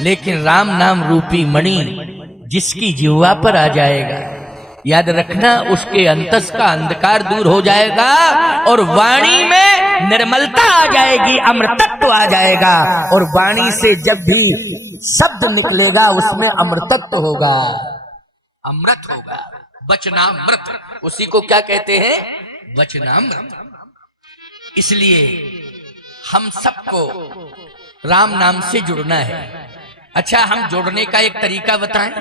लेकिन राम नाम रूपी मणि जिसकी जिह्वा पर आ जाएगा, याद रखना, उसके अंतस का अंधकार दूर हो जाएगा और वाणी में निर्मलता आ जाएगी, अमृतत्व आ जाएगा। और वाणी से जब भी शब्द निकलेगा उसमें अमृतत्व होगा, अमृत होगा, वचनामृत। उसी को क्या कहते हैं? वचनामृत। इसलिए हम सबको राम नाम से जुड़ना है। अच्छा, हम जुड़ने का एक तरीका बताएं।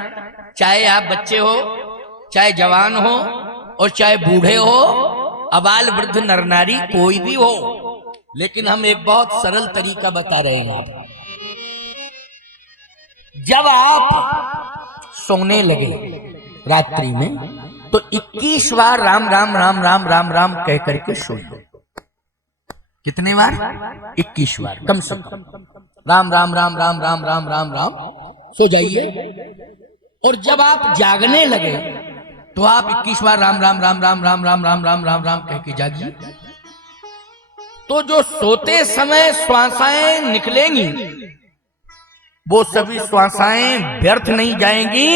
चाहे आप बच्चे हो, चाहे जवान हो और चाहे बूढ़े हो, अबाल वृद्ध नर नारी कोई भी हो, लेकिन हम एक बहुत सरल तरीका बता रहे हैं। जब आप सोने लगे रात्रि में तो 21 बार राम राम राम राम राम राम कह करके सोइए। कितने बार? 21 बार कम से कम। राम राम राम राम राम राम राम राम सो जाइए। और जब आप जागने लगे तो आप 21 बार राम राम राम राम राम राम राम राम राम राम कह के जागिए। तो जो सोते समय श्वासाएं निकलेंगी वो सभी श्वासाएं व्यर्थ नहीं जाएंगी,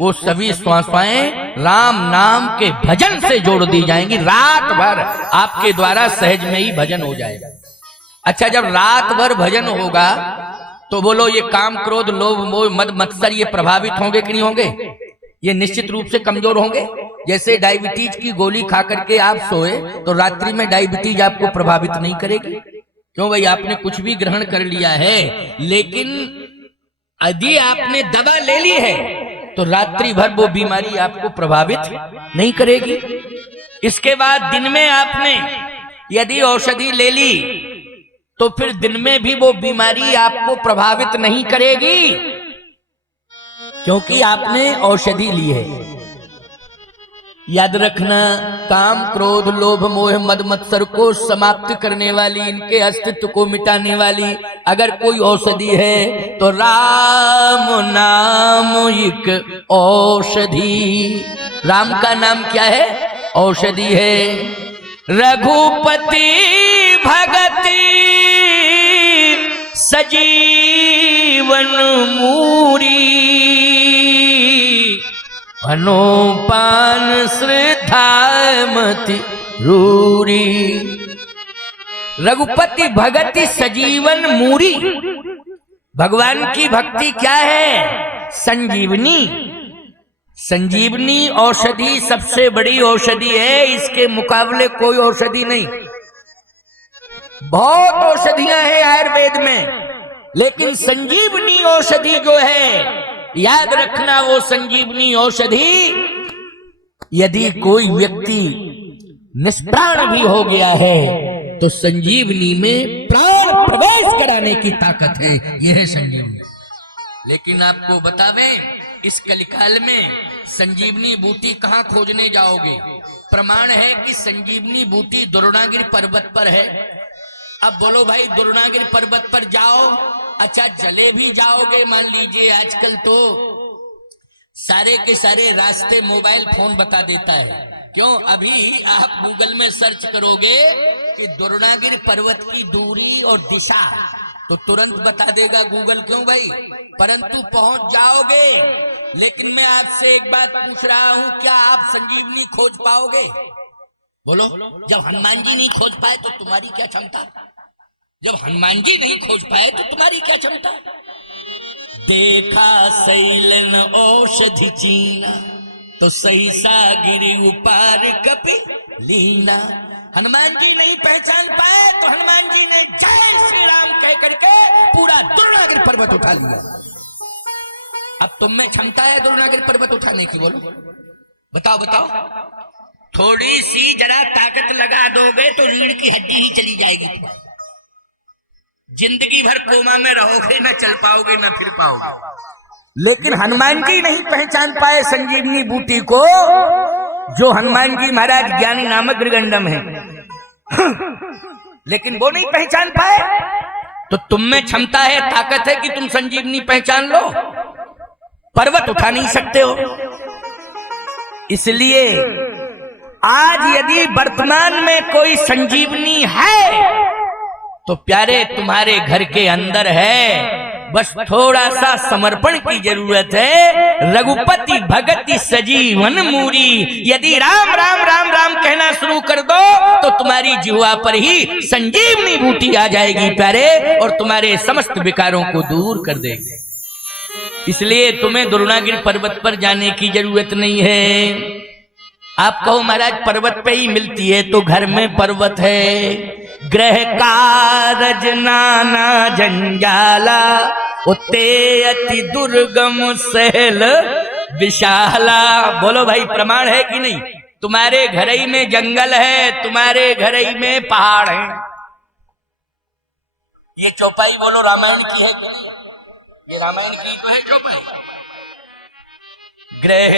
वो सभी श्वासाएं राम नाम के भजन से जोड़ दी जाएंगी। रात भर आपके द्वारा सहज में ही भजन हो जाएगा। अच्छा, जब रात भर भजन होगा तो बोलो ये काम क्रोध लोभ मोह मद मत्सर ये प्रभावित होंगे कि नहीं होंगे? ये निश्चित रूप से कमजोर होंगे। जैसे डायबिटीज की गोली खा करके आप सोए तो रात्रि में डायबिटीज आपको प्रभावित नहीं करेगी। क्यों भाई? आपने कुछ भी ग्रहण कर लिया है, लेकिन यदि आपने दवा ले ली है तो रात्रि भर वो बीमारी आपको प्रभावित नहीं करेगी। इसके बाद दिन में आपने यदि औषधि ले ली तो फिर दिन में भी वो बीमारी आपको प्रभावित नहीं करेगी, क्योंकि आपने औषधि ली है। याद रखना, काम क्रोध लोभ मोह मद मत्सर को समाप्त करने वाली, इनके अस्तित्व को मिटाने वाली अगर कोई औषधि है तो राम नाम एक औषधि। राम का नाम क्या है? औषधि है। रघुपति भगति सजीवन मूरी, अनुपान श्रद्धामति रूरी। रघुपति भगति सजीवन मूरी। भगवान की भक्ति क्या है? संजीवनी। संजीवनी औषधि सबसे बड़ी औषधि है, इसके मुकाबले कोई औषधि नहीं। बहुत औषधियां हैं आयुर्वेद में, लेकिन संजीवनी औषधि जो है, याद रखना, वो संजीवनी औषधि यदि कोई व्यक्ति निष्प्राण भी हो गया है तो संजीवनी में प्राण प्रवेश कराने की ताकत है। यह है संजीवनी। लेकिन आपको बतावें, इस कलिकाल में संजीवनी बूटी कहां खोजने जाओगे? प्रमाण है कि संजीवनी बूटी द्रोणागिरि पर्वत पर है। अब बोलो भाई, द्रोणागिरि पर्वत पर जाओ, अच्छा चले भी जाओगे, मान लीजिए आजकल तो सारे के सारे रास्ते मोबाइल फोन बता देता है। क्यों? अभी आप गूगल में सर्च करोगे कि द्रोणागिरि पर्वत की दूरी और दिशा तो तुरंत बता देगा गूगल। क्यों भाई? परंतु पहुंच जाओगे। लेकिन मैं आपसे एक बात पूछ रहा हूं, क्या आप संजीवनी खोज पाओगे? बोलो। जब हनुमान जी नहीं खोज पाए तो तुम्हारी क्या क्षमता? जब हनुमान जी नहीं खोज पाए तो तुम्हारी क्या क्षमता? देखा सैलन औषधि चीना, तो सहसा गिरी उपार कपि लीना। हनुमान जी नहीं पहचान पाए तो हनुमान जी ने जय श्री राम कह करके पूरा द्रोणागिरि पर्वत उठा लिया। अब तुम में क्षमता है द्रोणागिरि पर्वत उठाने की? बोलो, बताओ बताओ। थोड़ी सी जरा ताकत लगा दोगे तो रीढ़ की हड्डी ही चली जाएगी। जिंदगी भर कोमा में रहोगे, ना चल पाओगे ना फिर पाओगे। लेकिन हनुमान जी नहीं पहचान पाए संजीवनी बूटी को, जो हनुमान जी महाराज ज्ञानी नामक गृगंडम है, लेकिन वो नहीं पहचान पाए। तो तुम में क्षमता है, ताकत है कि तुम संजीवनी पहचान लो, पर्वत उठा नहीं सकते हो। इसलिए आज यदि वर्तमान में कोई संजीवनी है तो प्यारे तुम्हारे घर के अंदर है। बस थोड़ा सा समर्पण की जरूरत है। रघुपति भगति सजीवन मूरी, यदि राम राम राम राम कहना शुरू कर दो तो तुम्हारी जिह्वा पर ही संजीवनी बूटी आ जाएगी प्यारे, और तुम्हारे समस्त विकारों को दूर कर देगी। इसलिए तुम्हें द्रोणागिरि पर्वत पर जाने की जरूरत नहीं है। आप कहो महाराज पर्वत पे ही मिलती है, तो घर में पर्वत है। ग्रह कारज नाना जंजाला, उते अति दुर्गम सहल विशाला। बोलो भाई प्रमाण है कि नहीं? तुम्हारे घर ही में जंगल है, तुम्हारे घर ही में पहाड़ है। ये चौपाई बोलो रामायण की है कि नहीं? ये रामायण की तो है चौपाई। ग्रह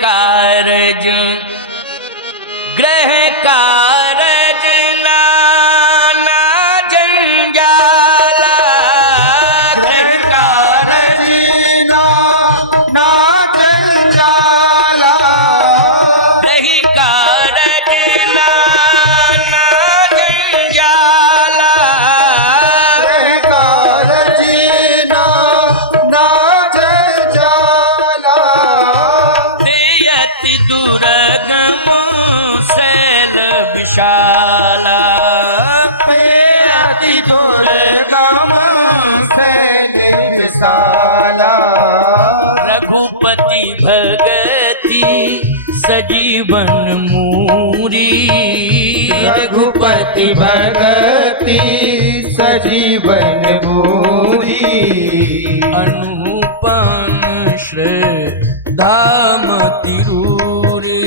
कारज नाना जंजाला, ग्रह कारज नाना जंजाला, ग्रह कारज नाना जंजाला, ग्रह कारज नाना जंजाला, अति दुर्गम शैल विशाला, अति दुर्गम शैल विशाला, रघुपति भगति सजीवन मूरी, रघुपति भगति सजीवन मूरी, अनुपम श्रद्धा तिरूरी,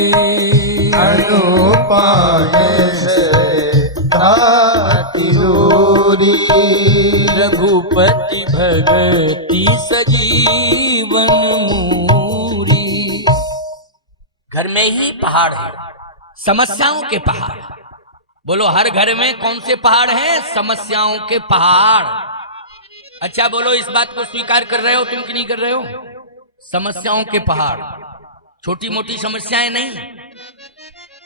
अनुपम श्रद्धा तिरूरी, रघुपति भगति सजीवन मूरी। घर में ही पहाड़ है, समस्याओं के पहाड़। बोलो हर घर में कौन से पहाड़ हैं? समस्याओं के पहाड़। अच्छा बोलो इस बात को स्वीकार कर रहे हो तुम कि नहीं कर रहे हो? समस्याओं के पहाड़, छोटी मोटी समस्याएं नहीं,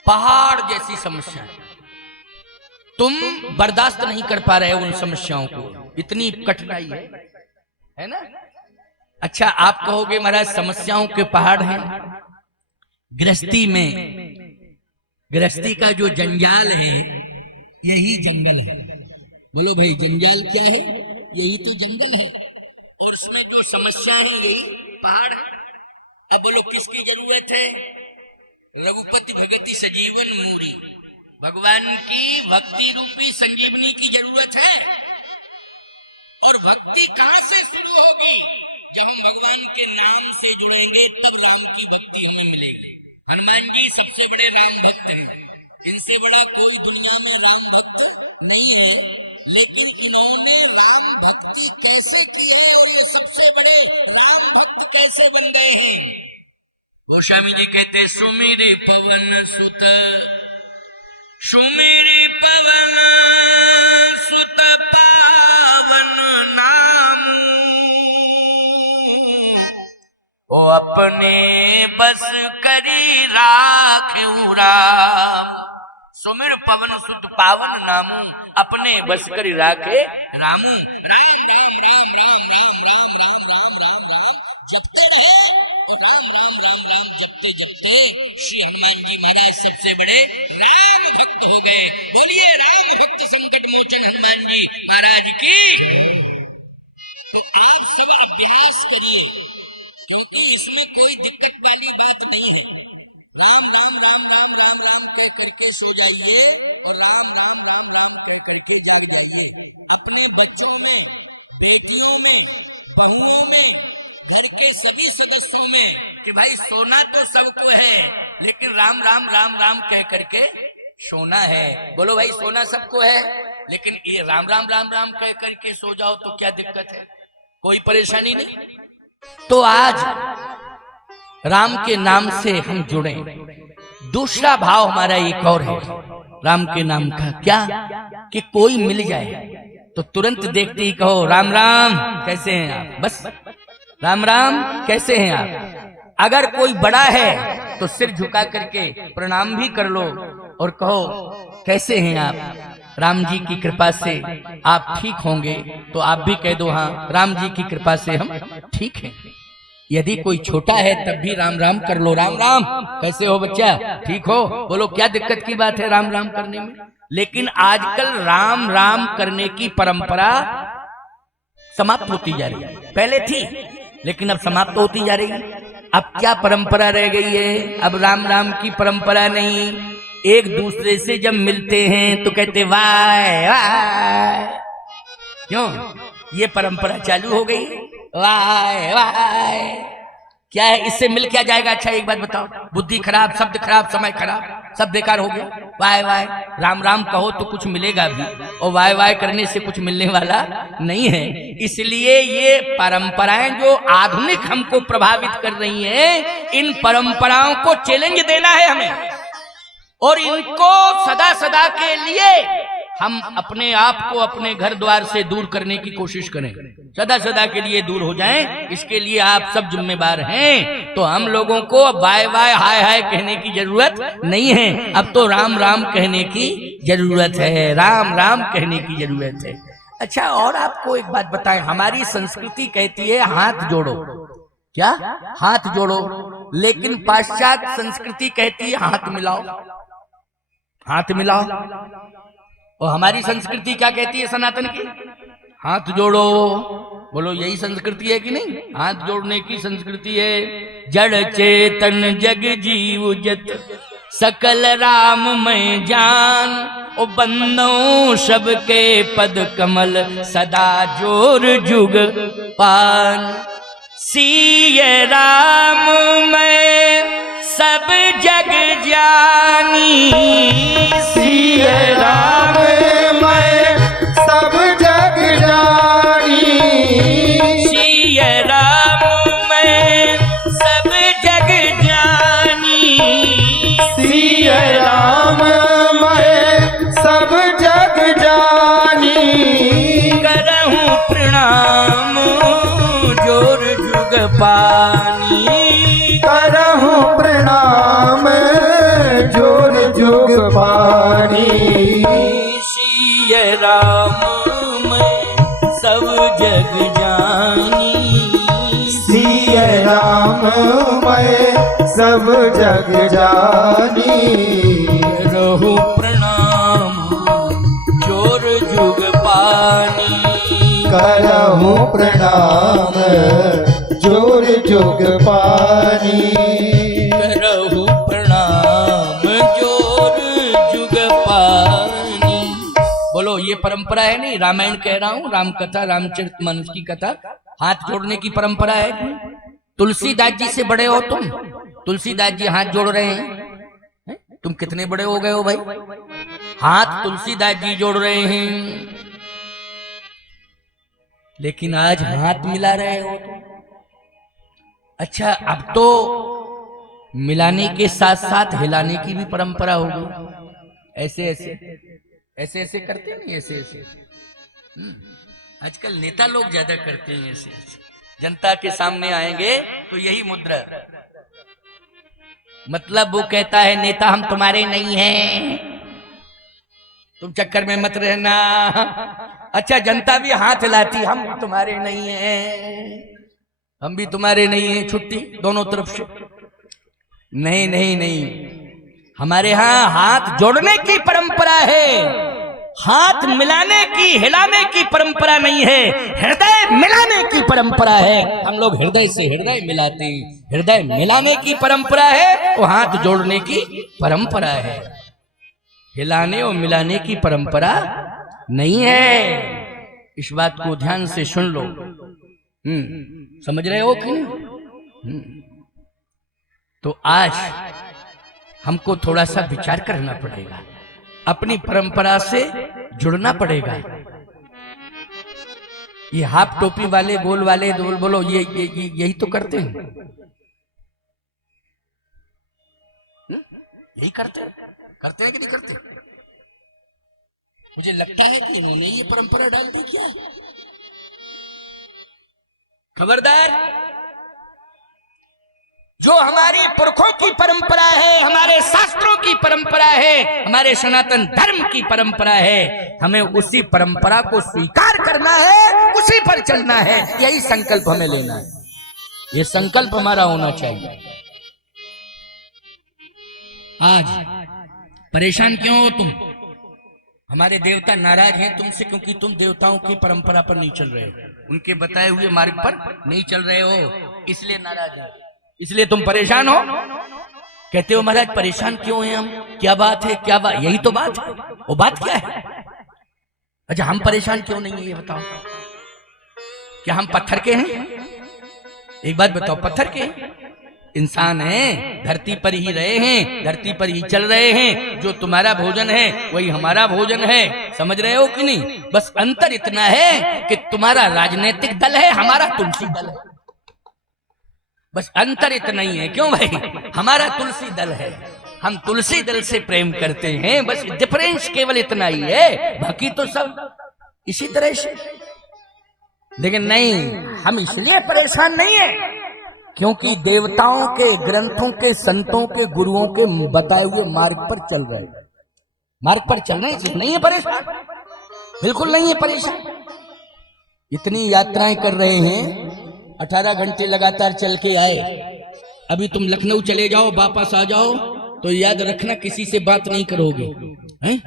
पहाड़ जैसी समस्याएं। तुम बर्दाश्त नहीं कर पा रहे हो उन समस्याओं को, इतनी कठिनाई है ना? अच्छा आप कहोगे महाराज समस्याओं के पहाड़ हैं। गृहस्थी में, गृहस्थी का जो जंजाल है यही जंगल है। बोलो भाई जंजाल क्या है? यही तो जंगल है, और उसमें जो समस्या है यही पहाड़ है। अब बोलो किसकी जरूरत है? रघुपति भगति सजीवन मूरी, भगवान की भक्ति रूपी संजीवनी की जरूरत है। और भक्ति कहां से शुरू होगी? जब हम भगवान के नाम से जुड़ेंगे तब राम की भक्ति हमें मिलेगी। हनुमान जी सबसे बड़े राम भक्त हैं, इनसे बड़ा कोई दुनिया में राम भक्त नहीं है, लेकिन इन्होंने राम भक्ति कैसे की है और ये सबसे बड़े राम भक्त कैसे बन गए हैं? गोस्वामी जी कहते सुमिर पवन सुत, सुमिर पवन सुत पावन नामू, ओ अपने बस करी राखेउ राम। सुमिर पवन सुत पावन नामू, अपने बस करी राखे रामू। राम राम राम राम राम राम राम राम राम राम जपते रहे, और राम राम राम राम जपते जपते श्री हनुमान जी महाराज सबसे बड़े राम भक्त हो गए। बोलिए राम भक्त संकट मोचन हनुमान जी महाराज की। तो आप सब अभ्यास करिए, क्योंकि इसमें कोई दिक्कत वाली बात नहीं है। राम राम राम राम राम राम कह करके सो जाइए और राम राम राम राम कह करके जाग जाइए। अपने बच्चों में, बेटियों में, बहुओं में, घर के सभी सदस्यों में कि भाई सोना तो सबको है, लेकिन राम राम राम राम कह करके सोना है। बोलो भाई सोना सबको है, लेकिन ये राम राम राम राम कह करके सो जाओ तो क्या दिक्कत है? कोई परेशानी नहीं। तो आज राम के नाम से हम जुड़े। दूसरा भाव हमारा एक और है राम के नाम का, क्या कि कोई मिल जाए तो तुरंत देखते ही कहो राम राम कैसे हैं आप, बस राम राम कैसे हैं आप। अगर कोई बड़ा है तो सिर झुका करके प्रणाम भी कर लो और कहो कैसे हैं आप। राम जी की कृपा से आप ठीक होंगे, तो आप भी कह दो हाँ, राम जी की कृपा से हम ठीक हैं। यदि कोई छोटा है तब भी राम राम कर लो। राम राम, कैसे हो बच्चा, ठीक हो? बोलो, क्या दिक्कत की बात है राम राम करने में? लेकिन आजकल राम राम करने की परंपरा समाप्त होती जा रही है। पहले थी लेकिन अब समाप्त होती जा रही है। अब क्या परंपरा रह गई है? अब राम राम की परंपरा नहीं। एक दूसरे से जब मिलते हैं तो कहते वाह वाह। क्यों? ये परंपरा चालू हो गई। वाह वाह, क्या है इससे मिल क्या जाएगा? अच्छा एक बात बताओ, बुद्धि खराब, शब्द खराब, समय खराब, सब बेकार हो गया। वाह वाह, राम राम कहो तो कुछ मिलेगा भी, और वाह वाह करने से कुछ मिलने वाला नहीं है। इसलिए ये परंपराएं जो आधुनिक हमको प्रभावित कर रही हैं, इन परंपराओं को चैलेंज देना है हमें, और इनको सदा सदा के लिए हम अपने आप को अपने घर द्वार से दूर करने की कोशिश करें, सदा सदा के लिए दूर हो जाएं। इसके लिए आप सब जिम्मेदार हैं। तो हम लोगों को बाय बाय हाय हाय कहने की जरूरत नहीं है, अब तो राम राम कहने की जरूरत है, राम राम कहने की जरूरत है। अच्छा, और आपको एक बात बताएं, हमारी संस्कृति कहती है हाथ जोड़ो। क्या? हाथ जोड़ो। लेकिन पाश्चात्य संस्कृति कहती है हाथ मिलाओ, हाथ मिलाओ। और हमारी संस्कृति क्या कहती है सनातन की? हाथ जोड़ो। बोलो, यही संस्कृति है कि नहीं? हाथ जोड़ने की संस्कृति है। जड़ चेतन जग जीव जत सकल राम मैं जान, ओ बंदो सबके पद कमल सदा जोर जुग पान। सिय राम मैं सब जग जानी, सिय राम मैं सब जग जानी, सिय राम मैं सब जग जानी, सिय राम मैं सब जग जानी। करहूं प्रणाम जोर जुग पानी, करहूं प्रणाम जोर जुग पानी। सिय राम मैं सब जग जानी, सिय राम मैं सब जग जानी। रहु प्रणाम जोर जुग पानी, करहूं प्रणाम जोर जुग पानी। करहु प्रणाम जोर जुग पानी। बोलो, ये परंपरा है नहीं? रामायण कह रहा हूं, राम कथा, रामचरितमानस की कथा, हाथ जोड़ने की परंपरा है कि नहीं? तुलसीदास जी से बड़े हो तुम? तुलसीदास जी हाथ जोड़ रहे हैं, तुम कितने बड़े हो गए हो भाई? हाथ तुलसीदास जी जोड़ रहे हैं, लेकिन आज हाथ मिला रहे हो तुम। अच्छा, अब तो मिलाने के साथ साथ हिलाने की भी परंपरा हो गई। ऐसे ऐसे ऐसे ऐसे करते हैं, ऐसे ऐसे। आजकल नेता लोग ज्यादा करते हैं ऐसे ऐसे। जनता के सामने आएंगे तो यही मुद्रा, मतलब वो कहता है नेता हम तुम्हारे नहीं हैं, तुम चक्कर में मत रहना। अच्छा, जनता भी हाथ हिलाती, हम तुम्हारे नहीं हैं, हम भी तुम्हारे नहीं हैं, छुट्टी दोनों तरफ से। नहीं नहीं नहीं, हमारे यहाँ हाथ जोड़ने की परंपरा है, हाथ मिलाने की, हिलाने की परंपरा नहीं है, हृदय मिलाने की परंपरा है। हम लोग हृदय से हृदय मिलाते हैं, हृदय मिलाने की परंपरा है, वो हाथ जोड़ने की परंपरा है। हिलाने और मिलाने की परंपरा नहीं है। इस बात को ध्यान से सुन लो। समझ रहे हो कि नहीं? तो आज हमको थोड़ा सा विचार करना पड़ेगा, अपनी परंपरा से जुड़ना पड़ेगा। ये हाफ टोपी वाले, गोल वाले, बोलो ये यही तो करते हैं, यही करते हैं कि नहीं करते? मुझे लगता है कि इन्होंने ये परंपरा डाल दी। क्या खबरदार, जो हमारी पुरखों की परंपरा है, हमारे शास्त्रों की परंपरा है, हमारे सनातन धर्म की परंपरा है, हमें उसी परंपरा को स्वीकार करना है, उसी पर चलना है। यही संकल्प हमें लेना है, ये संकल्प हमारा होना चाहिए। आज परेशान क्यों हो तुम? हमारे देवता नाराज हैं तुमसे क्योंकि तुम देवताओं की परंपरा पर नहीं चल रहे हो, उनके बताए हुए मार्ग पर नहीं चल रहे हो, इसलिए नाराज हो, इसलिए तुम परेशान हो। कहते हो महाराज परेशान क्यों हैं हम, क्या बात है, क्या बात? यही तो बात है। वो बात क्या है? अच्छा हम परेशान क्यों नहीं है ये बताओ। क्या हम पत्थर के हैं? एक बात बताओ, पत्थर के इंसान हैं, धरती पर ही रहे हैं, धरती पर ही चल रहे हैं। जो तुम्हारा भोजन है वही हमारा भोजन है, समझ रहे हो कि नहीं? बस अंतर इतना है कि तुम्हारा राजनीतिक दल है, हमारा तुलसी दल है। बस अंतर इतना ही है। क्यों भाई? हमारा तुलसी दल है, हम तुलसी दल से प्रेम करते हैं, बस डिफरेंस केवल इतना ही है, बाकी तो सब इसी तरह से। लेकिन नहीं, हम इसलिए परेशान नहीं है क्योंकि देवताओं के ग्रंथों के, संतों के, गुरुओं के बताए हुए मार्ग पर चल रहे, मार्ग पर चल रहे हैं, नहीं है परेशान, बिल्कुल नहीं है परेशान। इतनी यात्राएं कर रहे हैं, 18 घंटे लगातार चल के आए। अभी तुम लखनऊ चले जाओ, वापस आ जाओ तो याद रखना किसी से बात नहीं करोगे, हैं?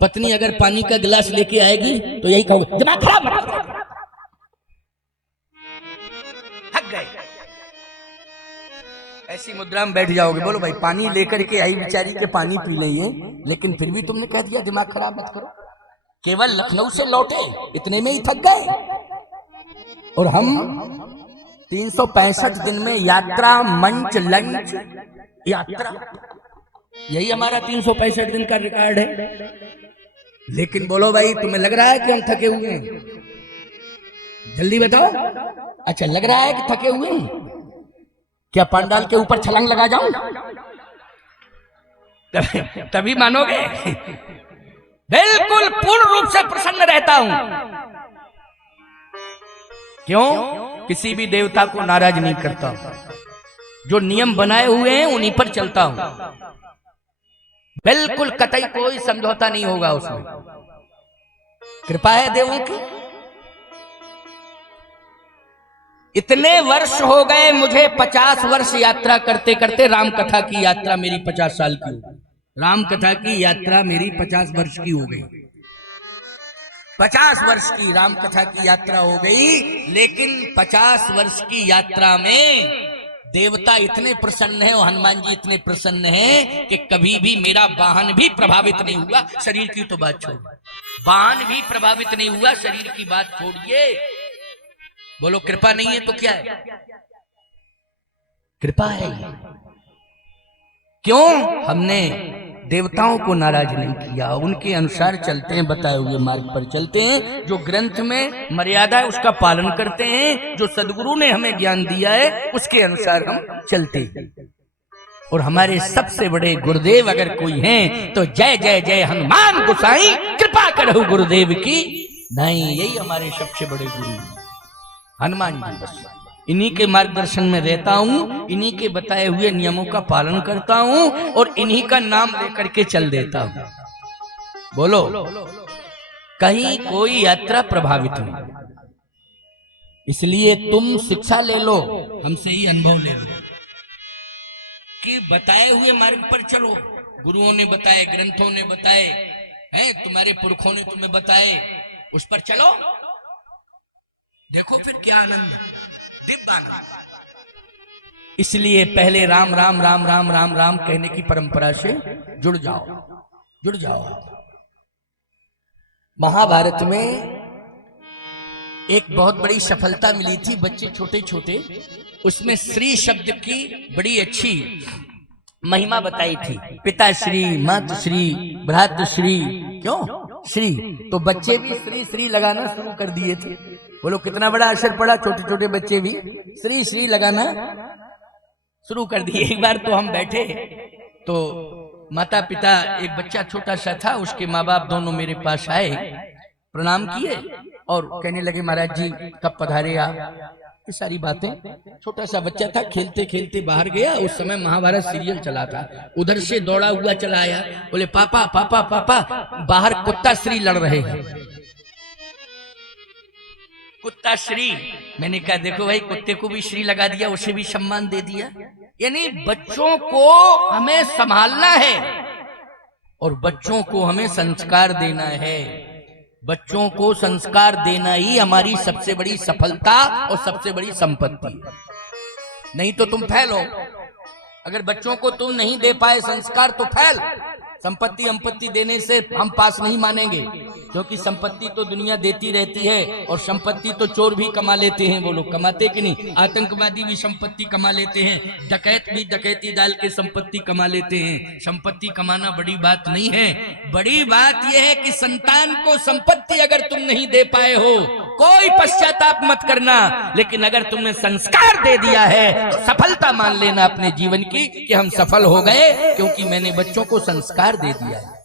पत्नी अगर पानी का गिलास लेके आएगी तो यही कहोगे दिमाग खराब मत करो। थक गए, ऐसी मुद्रा में बैठ जाओगे। बोलो भाई पानी लेकर के आई बेचारी के, पानी पी लेंगे, लेकिन फिर भी तुमने कह दिया दिमाग खराब मत करो। केवल लखनऊ से लौटे इतने में ही थक गए। और हम 365 दिन में यात्रा, मंच, लंच, यात्रा, यही हमारा 365 दिन का रिकॉर्ड है। लेकिन बोलो भाई तुम्हें लग रहा है कि हम थके हुए हैं? जल्दी बताओ। अच्छा लग रहा है कि थके हुए हैं? क्या पंडाल के ऊपर छलांग लगा जाऊं? तभी मानोगे। बिल्कुल पूर्ण रूप से प्रसन्न रहता हूं। क्यों? किसी भी देवता को नाराज नहीं करता, जो नियम बनाए हुए हैं उन्हीं पर चलता हूं। बिल्कुल कतई कोई समझौता नहीं होगा उसमें। कृपा है देवों की। इतने वर्ष हो गए मुझे, 50 वर्ष यात्रा करते करते। राम कथा की यात्रा मेरी 50 साल की हो गई, राम कथा की यात्रा मेरी 50 वर्ष की हो गई। 50 वर्ष की राम कथा की यात्रा हो गई, लेकिन 50 वर्ष की यात्रा में देवता इतने प्रसन्न हैं और हनुमान जी इतने प्रसन्न हैं कि कभी भी मेरा वाहन भी प्रभावित नहीं हुआ। शरीर की तो बात छोड़िए, वाहन भी प्रभावित नहीं हुआ, शरीर की बात छोड़िए। बोलो कृपा नहीं है तो क्या है? कृपा है। क्यों? हमने देवताओं को नाराज नहीं किया, उनके अनुसार चलते हैं, बताए हुए मार्ग पर चलते हैं। जो ग्रंथ में मर्यादा है उसका पालन करते हैं, जो सदगुरु ने हमें ज्ञान दिया है उसके अनुसार हम चलते हैं। और हमारे सबसे बड़े गुरुदेव अगर कोई हैं तो जय जय जय हनुमान गोसाई, कृपा करो गुरुदेव की। नहीं, यही हमारे सबसे बड़े गुरु हनुमान जी। बस इन्हीं के मार्गदर्शन में रहता हूं, इन्हीं के बताए हुए नियमों का पालन करता हूं और इन्हीं का नाम लेकर के चल देता हूं। बोलो कहीं कोई यात्रा प्रभावित नहीं। इसलिए तुम शिक्षा ले लो, हमसे ही अनुभव ले लो कि बताए हुए मार्ग पर चलो। गुरुओं ने बताए, ग्रंथों ने बताए हैं, तुम्हारे पुरखों ने तुम्हें बताए, उस पर चलो। देखो फिर क्या आनंद। इसलिए पहले राम राम राम राम राम राम कहने की परंपरा से जुड़ जाओ, जुड़ जाओ। महाभारत में एक बहुत बड़ी सफलता मिली थी, बच्चे छोटे छोटे, उसमें श्री शब्द की बड़ी अच्छी महिमा बताई थी। पिताश्री, मातश्री, भ्रातश्री, क्यों श्री? तो बच्चे भी श्री श्री लगाना शुरू कर दिए थे। बोलो कितना बड़ा असर पड़ा, छोटे छोटे बच्चे भी श्री श्री लगाना शुरू कर दिए। एक बार तो हम बैठे तो माता पिता, एक बच्चा छोटा सा था, उसके माँ बाप दोनों मेरे पास आए, प्रणाम किए और कहने लगे महाराज जी कब पधारे आप? ये सारी बातें। छोटा सा बच्चा था, खेलते खेलते बाहर गया, उस समय महाभारत सीरियल चला था, उधर से दौड़ा हुआ चला आया, बोले पापा पापा पापा बाहर कुत्ता श्री लड़ रहे हैं। कुत्ता श्री, मैंने कहा देखो भाई, कुत्ते को भी श्री लगा दिया, उसे भी सम्मान दे दिया। यानी बच्चों को हमें संभालना है और बच्चों को हमें संस्कार देना है। बच्चों को संस्कार देना ही हमारी सबसे बड़ी सफलता और सबसे बड़ी संपत्ति। नहीं तो तुम फेल हो। अगर बच्चों को तुम नहीं दे पाए संस्कार तो फेल। संपत्ति संपत्ति देने से हम पास नहीं मानेंगे, क्योंकि संपत्ति तो दुनिया देती रहती है और संपत्ति तो चोर भी कमा लेते हैं। वो लोग कमाते कि नहीं? आतंकवादी भी संपत्ति कमा लेते हैं, डकैत भी डकैती डाल के संपत्ति कमा लेते हैं। संपत्ति कमाना बड़ी बात नहीं है, बड़ी बात यह है कि संतान को संपत्ति अगर तुम नहीं दे पाए हो, कोई पश्चाताप मत करना, लेकिन अगर तुमने संस्कार दे दिया है तो सफलता मान लेना अपने जीवन की कि हम सफल हो गए, क्योंकि मैंने बच्चों को संस्कार दे दिया है।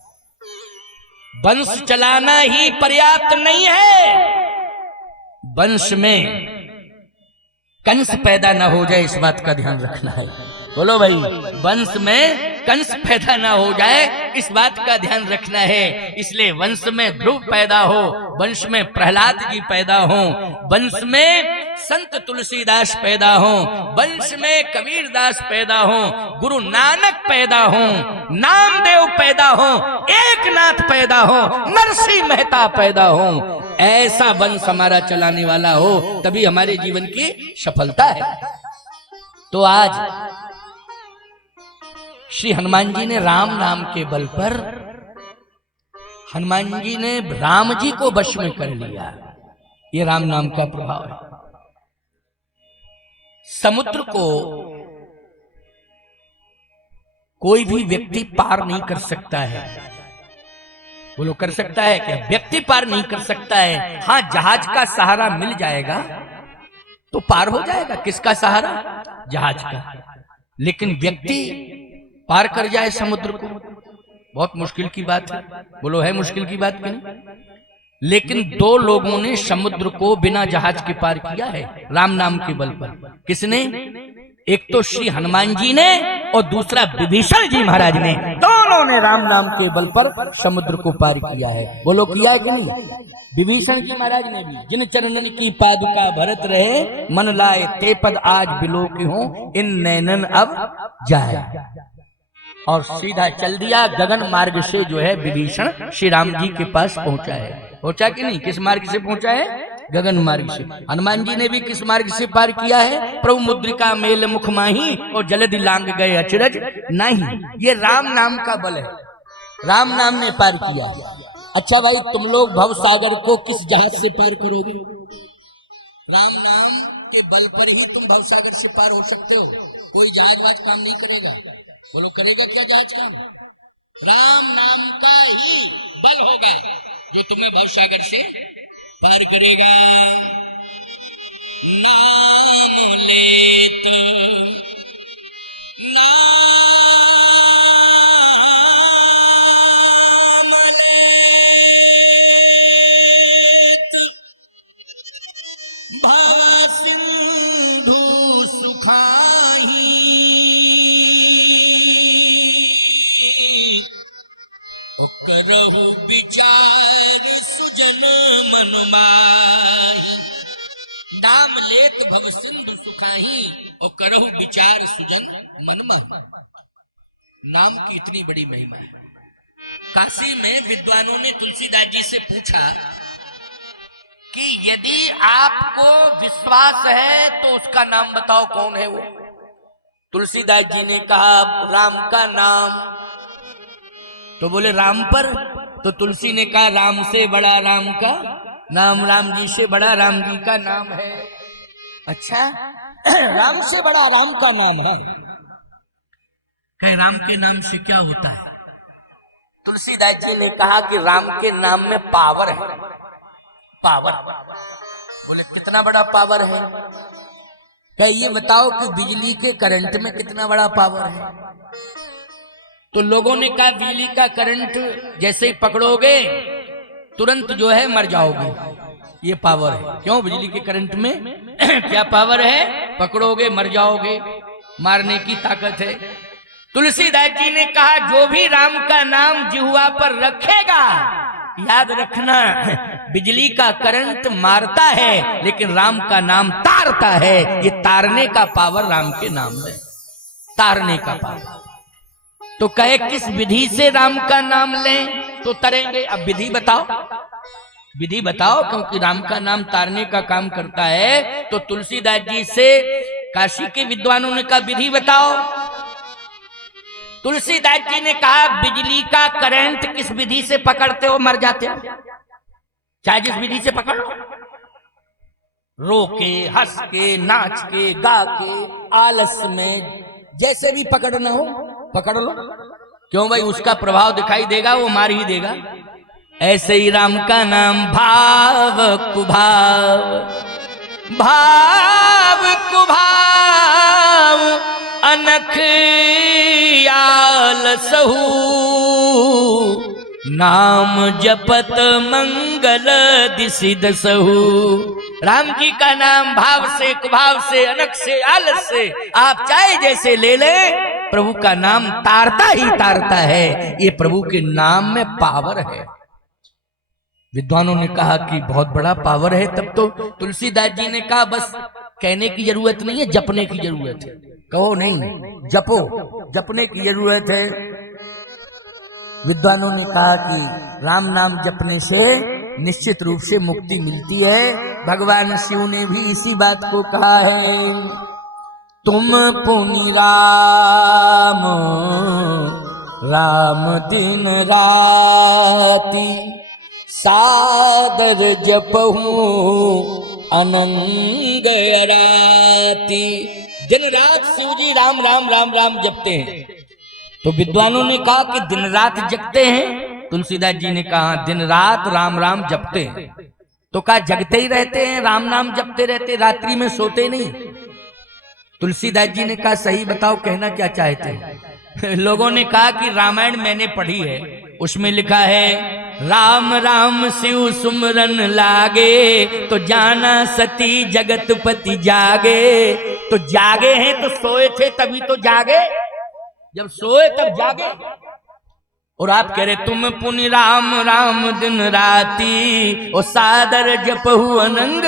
वंश चलाना ही पर्याप्त नहीं है, वंश में कंस पैदा ना हो जाए, इस बात का ध्यान रखना है। बोलो भाई, वंश में कंस पैदा ना हो जाए, इस बात का ध्यान रखना है। इसलिए वंश में ध्रुव पैदा हो, वंश में प्रहलाद जी पैदा हो, वंश में संत तुलसीदास पैदा हो, वंश में कबीरदास पैदा हो, गुरु नानक पैदा हो, नामदेव पैदा हो, एकनाथ पैदा हो, नरसिंह मेहता पैदा हो। ऐसा वंश हमारा चलाने वाला हो, तभी हमारे जीवन की सफलता है। तो आज श्री हनुमान जी ने राम नाम के बल पर, हनुमान जी ने राम जी को वश में कर लिया। ये राम नाम का प्रभाव है। समुद्र को कोई भी व्यक्ति पार नहीं कर सकता है। बोलो, कर सकता है क्या? व्यक्ति पार नहीं कर सकता है। हाँ, जहाज का सहारा मिल जाएगा तो पार हो जाएगा। किसका सहारा? जहाज का। लेकिन व्यक्ति पार कर जाए समुद्र को, बहुत मुश्किल की बात है। बोलो, है मुश्किल की बात नहीं? लेकिन दो लोगों ने समुद्र को बिना जहाज के पार किया है, राम नाम के बल पर। किसने? एक तो श्री हनुमान जी ने और दूसरा विभीषण जी महाराज ने। दोनों ने राम नाम के बल पर समुद्र को पार किया है। बोलो, किया है कि नहीं? विभीषण जी महाराज ने भी, जिन चरणन की पादुका भरत रहे, मन लाए ते पद आज बिलो की हो, इन नैनन अब जाए। और सीधा चल दिया गगन मार्ग से, जो है विभीषण श्री राम जी के पास पहुंचा है। पहुंचा कि नहीं? किस मार्ग से पहुंचा है? गगन मार्ग से। हनुमान जी ने भी किस मार्ग से पार किया है? प्रभु मुद्रिका मेल मुख माही और जलधि लांग गए अचरज नहीं। ये राम नाम का बल है, राम नाम ने पार किया। अच्छा भाई, तुम लोग भव सागर को किस जहाज से पार करोगे? राम नाम के बल पर ही तुम भव सागर से पार हो सकते हो। कोई जहाज वाज काम नहीं करेगा। बोलो, करेगा क्या जहाज काम? राम नाम का ही बल होगा जो तुम्हें भवसागर से पार करेगा। नाम लेत नाम लेत भव सिंधु सुखाही, करहु विचार सुजन मन माही। नाम लेत भव सिंधु सुखाही और करहु विचार सुजन मन माही। नाम की इतनी बड़ी महिमा है। काशी में विद्वानों ने तुलसीदास जी से पूछा कि यदि आपको विश्वास है तो उसका नाम बताओ, कौन है वो? तुलसीदास जी ने कहा, राम का नाम। तो बोले, राम पर? तो तुलसी ने कहा, राम से बड़ा राम का नाम, राम जी से बड़ा राम जी का नाम है। अच्छा, राम से बड़ा राम का नाम है? राम के नाम से क्या होता है? तुलसीदास जी ने कहा कि राम के नाम में पावर है। पावर? बोले, कितना बड़ा पावर है? क्या ये बताओ कि बिजली के करंट में कितना बड़ा पावर है? तो लोगों ने कहा, बिजली का करंट जैसे ही पकड़ोगे तुरंत जो है मर जाओगे। ये पावर है। क्यों? बिजली के करंट में क्या पावर है? पकड़ोगे मर जाओगे, मारने की ताकत है। तुलसीदास जी ने कहा जो भी राम का नाम जिह्वा पर रखेगा, याद रखना बिजली का करंट मारता है लेकिन राम का नाम तारता है। ये तारने का पावर राम के नाम में, तारने का पावर। तो कहे किस विधि से राम का नाम लें तो तरेंगे? अब विधि बताओ, विधि बताओ, क्योंकि राम का नाम तारने का काम करता है। तो तुलसीदास जी से काशी के विद्वानों ने कहा विधि बताओ। तुलसीदास जी ने कहा बिजली का करंट किस विधि से पकड़ते हो मर जाते हो, चाहे जिस विधि से पकड़ लो, रो के, हंस के, नाच के, गा के, आलस में, जैसे भी पकड़ना हो पकड़ लो। क्यों भाई? उसका प्रभाव दिखाई देगा, वो मार ही देगा। ऐसे ही राम का नाम भाव कुभाव, भाव कुभाव अनख आलसहु, नाम जपत मंगल दिसि दसहु। राम जी का नाम भाव से, कुभाव से, अनख से, आलस से आप चाहे जैसे ले ले, प्रभु का नाम तारता ही तारता है। ये प्रभु के नाम में पावर है। विद्वानों ने कहा कि बहुत बड़ा पावर है। तब तो तुलसीदास जी ने कहा बस कहने की जरूरत नहीं है, जपने की जरूरत है। कहो नहीं, जपो, जपने की जरूरत है। विद्वानों ने कहा कि राम नाम जपने से निश्चित रूप से मुक्ति मिलती है। भगवान शिव ने भी इसी बात को कहा है, तुम पुनि राम राम दिन राति, सादर जपहूं अनंग राति। दिन रात शिव जी राम राम राम राम जपते हैं। तो विद्वानों ने कहा कि दिन रात जगते हैं। तुलसीदास जी ने कहा दिन रात राम राम जपते हैं। तो कहा जगते ही रहते हैं, राम नाम जपते रहते, रात्रि में सोते नहीं। तुलसीदास जी ने कहा सही बताओ, कहना क्या चाहते हैं? लोगों ने कहा कि रामायण मैंने पढ़ी है, उसमें लिखा है राम राम शिव सुमरन लागे, तो जाना सती जगतपति जागे। तो जागे हैं तो सोए थे तभी तो जागे, जब सोए तब जागे। और आप कह रहे तुम पुनि राम राम दिन राती, ओ सादर जपहु अनंग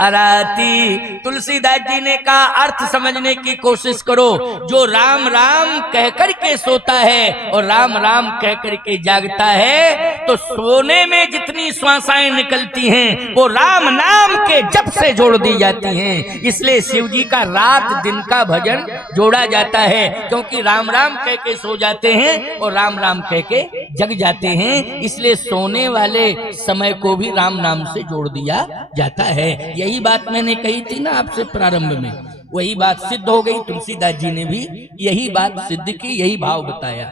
अराती। तुलसीदास जी ने कहा अर्थ समझने की कोशिश करो। जो राम राम कहकर के सोता है और राम राम कहकर के जागता है, तो सोने में जितनी श्वासाएं निकलती हैं वो राम नाम के जप से जोड़ दी जाती हैं। इसलिए शिव जी का रात दिन का भजन जोड़ा जाता है, क्योंकि राम राम कह के सो जाते हैं और राम राम कह के जग जाते हैं। इसलिए सोने वाले समय को भी राम नाम से जोड़ दिया जाता है। यही बात मैंने कही थी ना आपसे प्रारंभ में, वही बात सिद्ध हो गई। तुलसीदास जी ने भी यही बात सिद्ध की, यही भाव बताया।